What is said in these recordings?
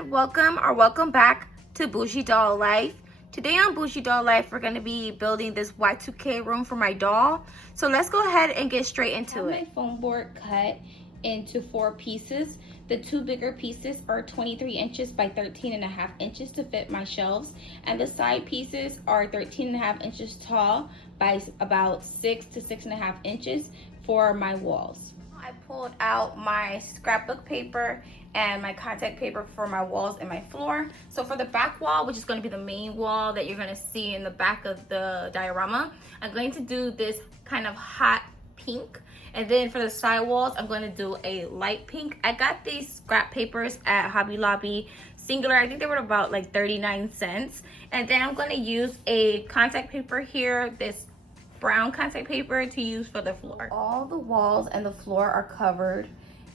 everyone, welcome back to Bougie Doll Life. Today on Bougie Doll Life, we're going to be building this Y2K room for my doll. So let's go ahead and get straight into it. I have my foam board cut into 4 pieces. The 2 bigger pieces are 23 inches by 13.5 inches to fit my shelves, and the side pieces are 13.5 inches tall by about 6 to 6.5 inches for my walls. I pulled out my scrapbook paper and my contact paper for my walls and my floor. So for the back wall, which is going to be the main wall that you're going to see in the back of the diorama, I'm going to do this kind of hot pink. And then for the side walls, I'm going to do a light pink. I got these scrap papers at Hobby Lobby singular. I think they were about like 39 cents. And then I'm going to use a contact paper here, this brown contact paper, to use for the floor. All the walls and the floor are covered.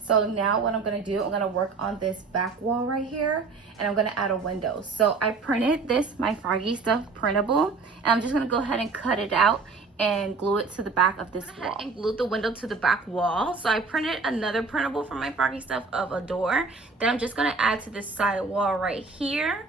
So now what I'm going to do, I'm going to work on this back wall right here, and I'm going to add a window. So I printed this, my Froggy Stuff printable, and I'm just going to go ahead and cut it out and glue it to the back of this wall. And glue the window to the back wall. So I printed another printable from my Froggy Stuff of a door that I'm just going to add to this side wall right here.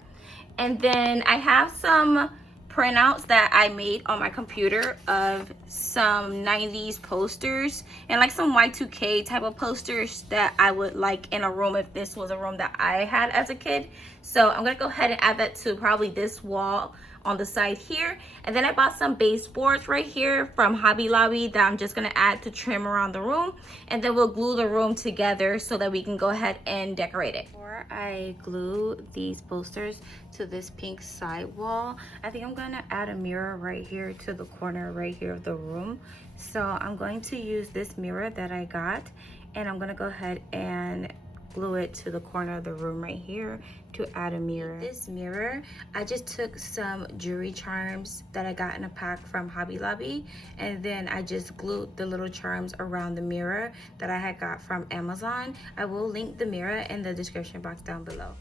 And then I have some printouts that I made on my computer of some 90s posters and like some Y2K type of posters that I would like in a room if this was a room that I had as a kid. So I'm gonna go ahead and add that to probably this wall on the side here. And then I bought some baseboards right here from Hobby Lobby that I'm just gonna add to trim around the room, and then we'll glue the room together so that we can go ahead and decorate it. Before I glue these posters to this pink side wall, I think I'm gonna add a mirror right here to the corner right here of the room. So I'm going to use this mirror that I got, and I'm gonna go ahead and glue it to the corner of the room right here to add a mirror. This mirror, I just took some jewelry charms that I got in a pack from Hobby Lobby, and then I just glued the little charms around the mirror that I had got from Amazon. I will link the mirror in the description box down below.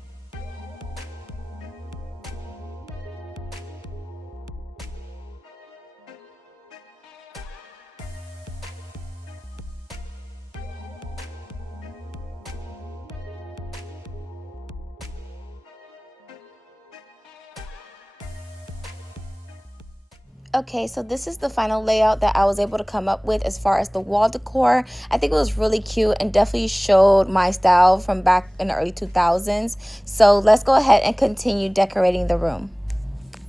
Okay, so this is the final layout that I was able to come up with as far as the wall decor. I think it was really cute and definitely showed my style from back in the early 2000s. So let's go ahead and continue decorating the room.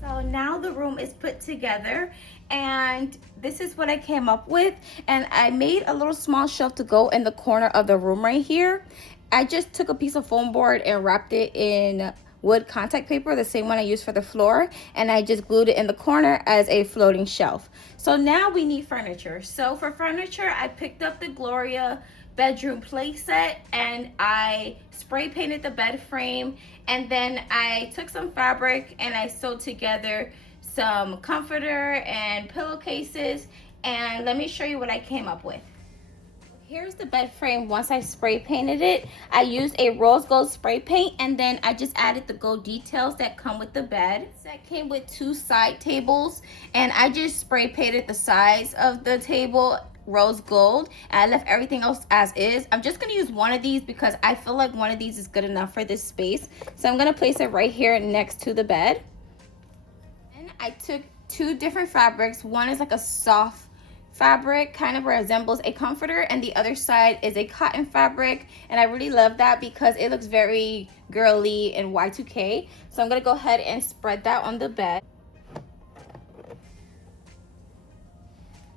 So now the room is put together, and this is what I came up with. And I made a little small shelf to go in the corner of the room right here. I just took a piece of foam board and wrapped it in wood contact paper, the same one I used for the floor, and I just glued it in the corner as a floating shelf. So now we need furniture. So for furniture, I picked up the Gloria bedroom playset, and I spray painted the bed frame, and then I took some fabric and I sewed together some comforter and pillowcases, and let me show you what I came up with. Here's the bed frame. Once I spray painted it, I used a rose gold spray paint, and then I just added the gold details that come with the bed. That came with 2 side tables, and I just spray painted the sides of the table rose gold, and I left everything else as is. I'm just going to use one of these because I feel like one of these is good enough for this space. So I'm going to place it right here next to the bed. And I took 2 different fabrics. One is like a soft fabric, kind of resembles a comforter, and the other side is a cotton fabric, and I really love that because it looks very girly and Y2K. So I'm gonna go ahead and spread that on the bed.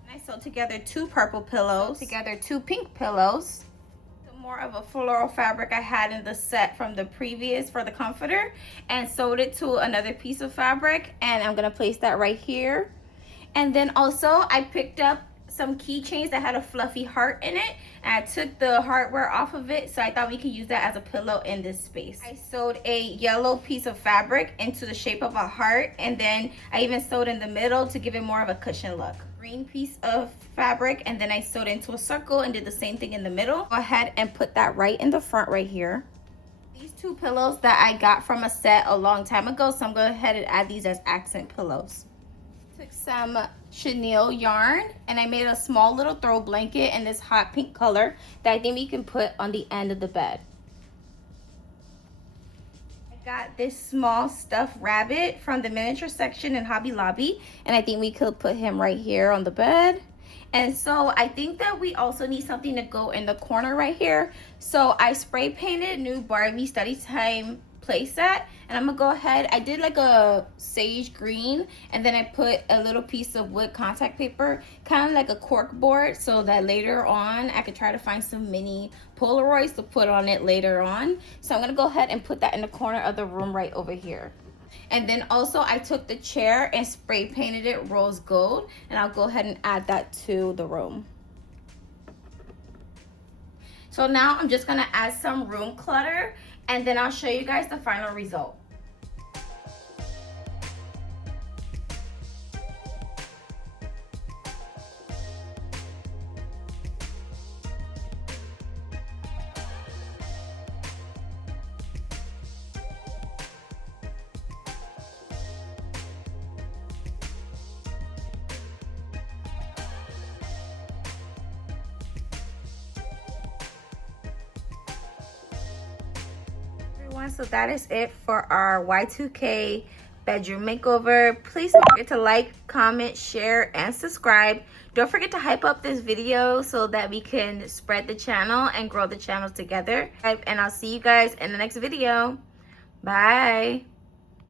I sewed together 2 purple pillows, together 2 pink pillows, more of a floral fabric I had in the set from the previous for the comforter, and sewed it to another piece of fabric, and I'm gonna place that right here. And then also I picked up some keychains that had a fluffy heart in it, and I took the hardware off of it, so I thought we could use that as a pillow in this space. I sewed a yellow piece of fabric into the shape of a heart, and then I even sewed in the middle to give it more of a cushion look. Green piece of fabric, and then I sewed into a circle and did the same thing in the middle. Go ahead and put that right in the front right here. These 2 pillows that I got from a set a long time ago, so I'm going to go ahead and add these as accent pillows. Took some chenille yarn, and I made a small little throw blanket in this hot pink color that I think we can put on the end of the bed. Got this small stuffed rabbit from the miniature section in Hobby Lobby, and I think we could put him right here on the bed. And so I think that we also need something to go in the corner right here. So I spray painted new Barbie Study Time playset, and I'm gonna go ahead, I did like a sage green, and then I put a little piece of wood contact paper, kind of like a cork board, so that later on I could try to find some mini Polaroids to put on it later on. So I'm gonna go ahead and put that in the corner of the room right over here. And then also I took the chair and spray painted it rose gold, and I'll go ahead and add that to the room. So now I'm just gonna add some room clutter, and then I'll show you guys the final result. So that is it for our Y2K bedroom makeover. Please don't forget to like, comment, share, and subscribe. Don't forget to hype up this video so that we can spread the channel and grow the channel together. And I'll see you guys in the next video. Bye.